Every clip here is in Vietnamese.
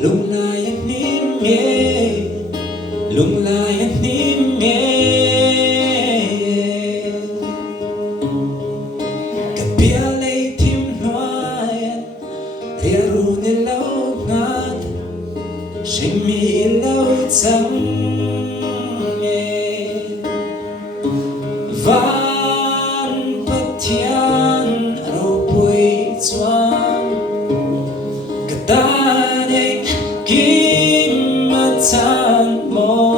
lung lai anh nín nghe lung lai anh nín nghe cặp bia lấy thêm noai ria ru ni lâu ngát sinh mi lâu chẳng nghe van bất thian rau bụi choang ta định kim mất tan mồ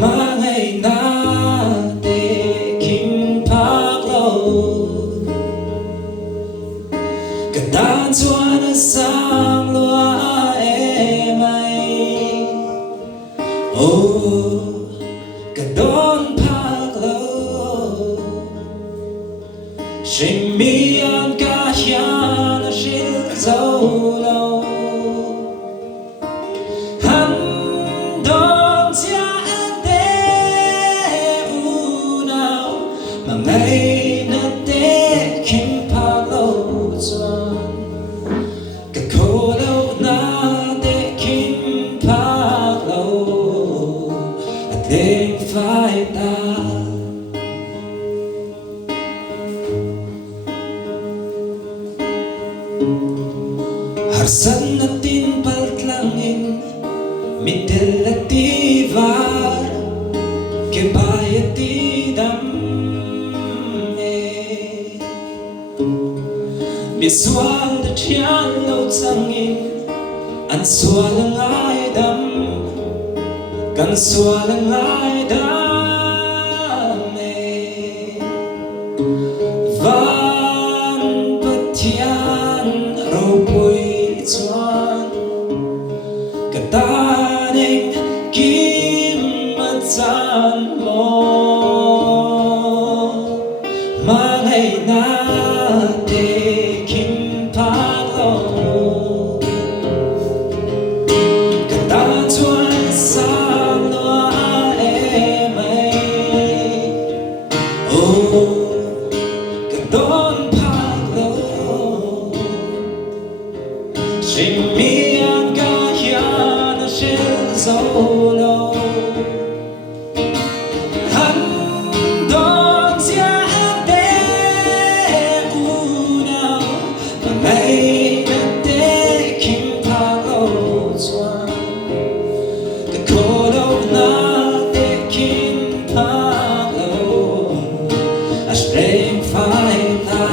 mà ngày na để kim Phak lâu cả ta cho nó sang loa em ấy ô cả đón Phak lâu sinh mi an ca hian dấu lâu hắn đón cha tế u nào mà ngày nó Tehkhin Phak lâu choan cả khổ lâu na Tehkhin Phak lâu tên phải ta Harsan natin paltlangin Mitel at tivar Kebayat idam Biswal da tiyan lâu tsangin An swal ang ay dam Kan swal ang ay dam Van patiyan rau bụi choang cả ta định kim mất tan mồ mà ngày na Tehkhin Phak lâu cả ta chuan sang loa em ấy ô cả đón Phak lâu sinh mi an ca hian dấu lâu hắn đón cha tế u nào mà ngày nó Tehkhin Phak lâu choan cả khổ lâu na Tehkhin Phak lâu tên phải ta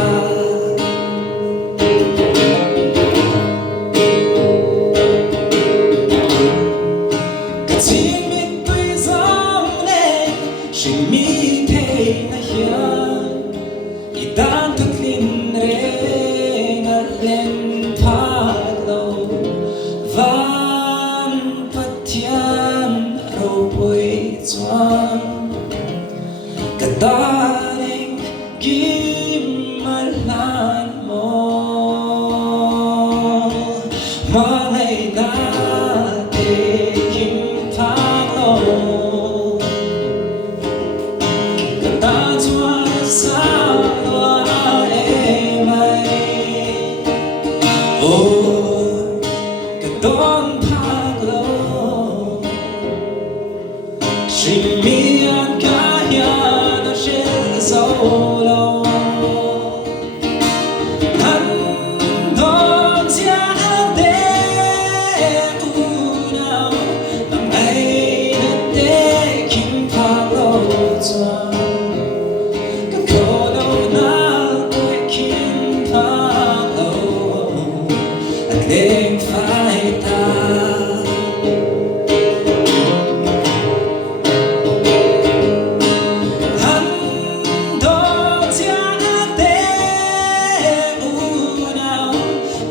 sinh mi thế na hian i tan thật linh re ngắt lên Phak lâu van phát thian rau bụi choang cả ta định kim mất lan mồ mà ngày na Tehkhin Phak lâu ta chuan sang loa em ấy ôi cả đón Phak lâu sinh mi an ca hian dấu lâu hắn đón cha tế u nào mà ngày nó Tehkhin Phak lâu choan tên phải ta hắn đón cha tế u nào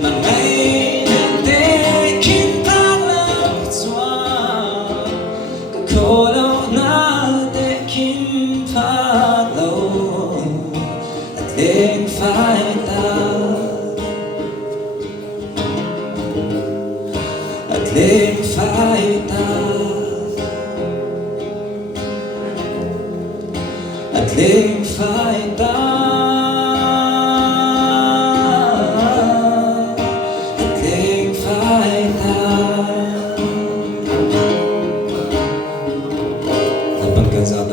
mà ngày nó Tehkhin Phak lâu choan khổ lâu na Tehkhin Phak lâu tên phải ta tên phải ta tên phải ta tên za